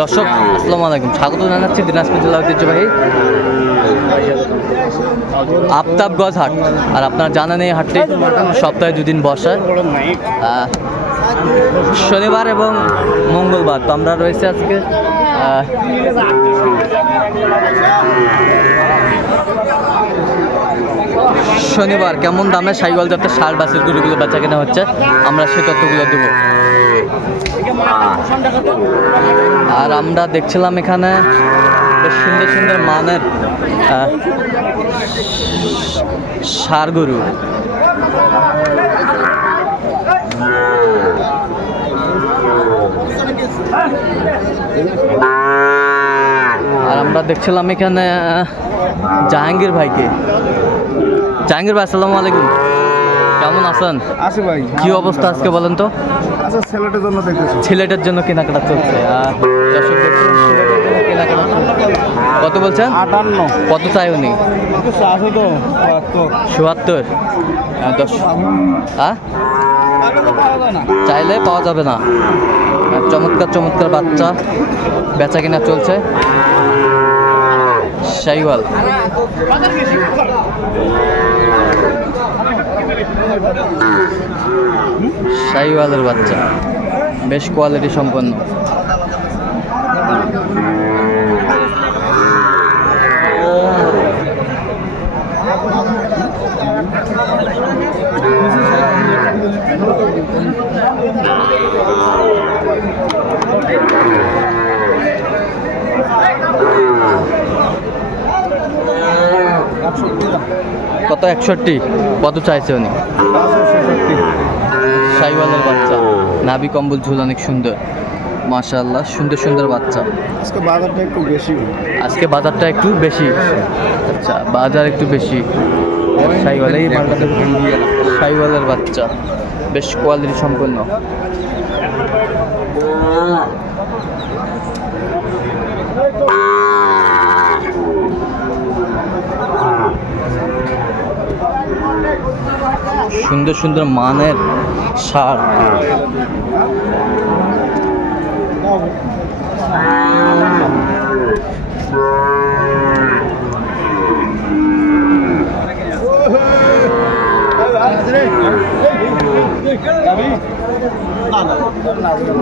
দর্শক, আসসালামু আলাইকুম। স্বাগত জানাচ্ছি দিনাজপুর জেলা ঐতিহ্যবাহী আফতাবগঞ্জ হাট। আর আপনার জানেন এই হাটটি সপ্তাহে দুদিন বসে শনিবার এবং মঙ্গলবার। তো আমরা রয়েছে আজকে শনিবার। কেমন দামে সাইকেল যাতে সার বাসের গরুগুলো বেচা কেনা হচ্ছে, আমরা সে তথ্যগুলো দেবো। আর আমরা দেখছিলাম এখানে সুন্দর সুন্দর মানের ষাঁড় গরু আর আমরা দেখছিলাম এখানে জাহাঙ্গীর ভাইকে। জাহাঙ্গীর ভাই, আসসালামু আলাইকুম। কেমন আছেন? আসি ভাই কি অবস্থা আজকে বলেন তো? আচ্ছা ছেলেটার জন্য দেখতেছি। ছেলেটার জন্য কেনাকাটা চলছে। কত বলছেন? আটান্ন। কত চাই উনি? আছে চুয়াত্তর দশ হ্যাঁ চাইলে পাওয়া যাবে না। চমৎকার চমৎকার বাচ্চা। বেচা কিনা চলছে। শাইওয়াল শাইওয়ালের বাচ্চা। বেশ কোয়ালিটি সম্পন্ন। কত? একষট্টি। কত চাইছে উনি? শাইওয়ালের বাচ্চা। নাভি কম্বল ঝুল অনেক সুন্দর। মাশাআল্লাহ সুন্দর সুন্দর বাচ্চা। আজকে বাজারটা একটু বেশি। আজকে বাজারটা একটু বেশি। আচ্ছা বাজার একটু বেশি। শাইওয়ালের বাচ্চা। বেশ কোয়ালিটি সম্পন্ন। সুন্দর সুন্দর মানের সার।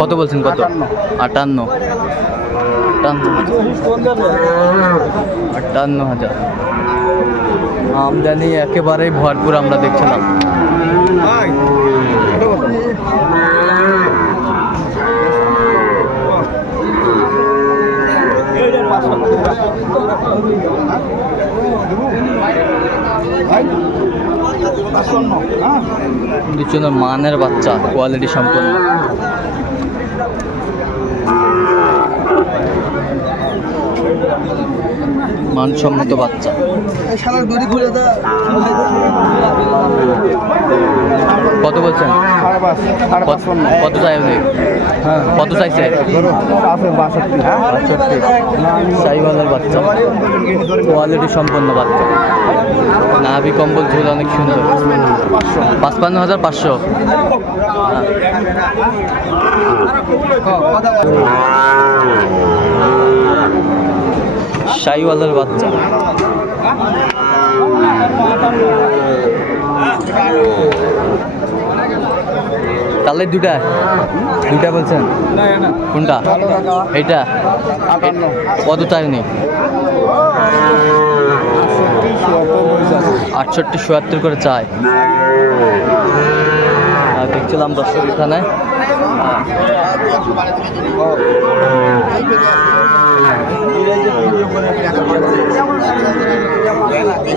কত বলছেন কত? আটান্ন। আটান্ন হাজার। আমদানি একেবারেই ভরপুর আমরা দেখছিলাম। দুজনের মানের বাচ্চা কোয়ালিটি সম্পন্ন। মানসম্মত বাচ্চা। কত বলছেন? কত- চাই উনি হ্যাঁ। কত চাইছে? সাইওয়ালের বাচ্চা। কোয়ালিটি সম্পন্ন বাচ্চা। নাভি কম্বল ঝুল অনেক সুন্দর। পাঁচপান্ন হাজার পাঁচশো। শাইওয়ালের বাচ্চা। তাহলে দুটা? দুটা বলছেন? কোনটা? আটান্ন। কত উনি আটষট্টি, চুয়াত্তর করে চাই। দেখছিলাম দর্শক এখানে।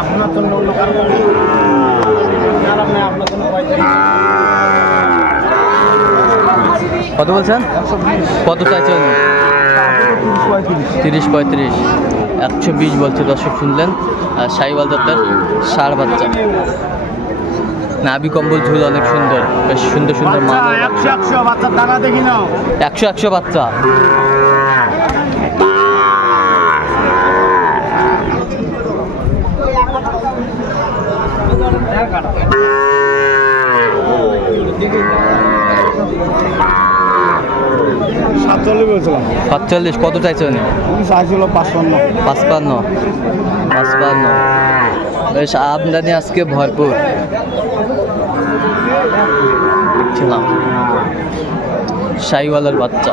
আপনার জন্য অন্য কারও আপনার জন্য কত বলছেন? কত চাইছেন তিরিশ পঁয়ত্রিশ। একশো বিশ বলছে দর্শক শুনলেন। আর সাইওয়াল দত্তের সার বাচ্চা। নাভি কম্বল ঝুল অনেক সুন্দর। বেশ সুন্দর সুন্দর একশো একশো বাচ্চার দানা দেখি নাও। একশো একশো বাচ্চা। সাতচল্লিশ কত চাইছে উনি? চাইছিল পাঁচপান্ন। পাঁচপান্ন। পাঁচপান্ন। বেশ আমদানি আজকে ভরপুর। দেখছিলাম শাহিওয়ালার বাচ্চা।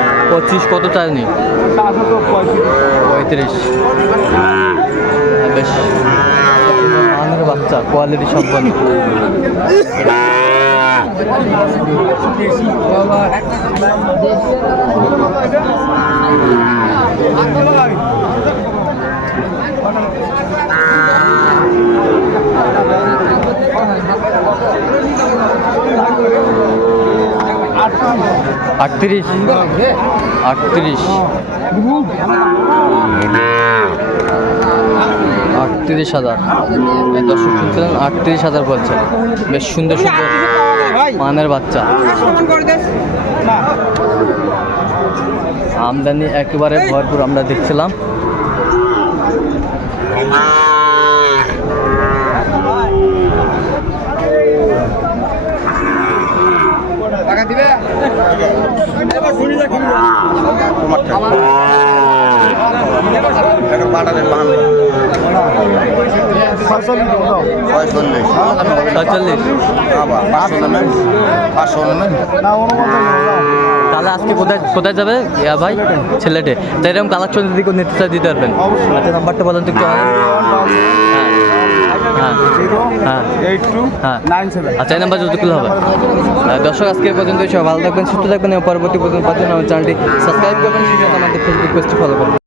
পঁচিশ কত চায়নি পঁয়ত্রিশ। হ্যাঁ, বেশ। মানের বাচ্চা কোয়ালিটি সম্পন্ন আটত্রিশ। আটত্রিশ। আটত্রিশ হাজার। দর্শক শুনছিলেন, আটত্রিশ হাজার বলছে। বেশ সুন্দর সুন্দর মানের বাচ্চা। আমদানি একেবারে ভরপুর, আমরা দেখছিলাম টাকা দিবে পঁয়তাল্লিশ ছয়চল্লিশ পাঁচশো নেবেন পাঁচশো নেবেন না অনুমোদন তাহলে আজকে কোথায় কোথায় যাবে? ইয়া ভাই ছেলেটে। তাই এরকম কালেকশন যদি নিতে চায় দিতে পারবেন। নাম্বারটা বলেন তো একটু হবে। দর্শক, আজকে পর্যন্ত সব ভালো থাকবেন, সুস্থ থাকবেন, এবং পরবর্তী পর্যন্ত আমার চ্যানেলটি সাবস্ক্রাইব করবেন আমাদের ফেসবুক পেজটি ফলো করবেন।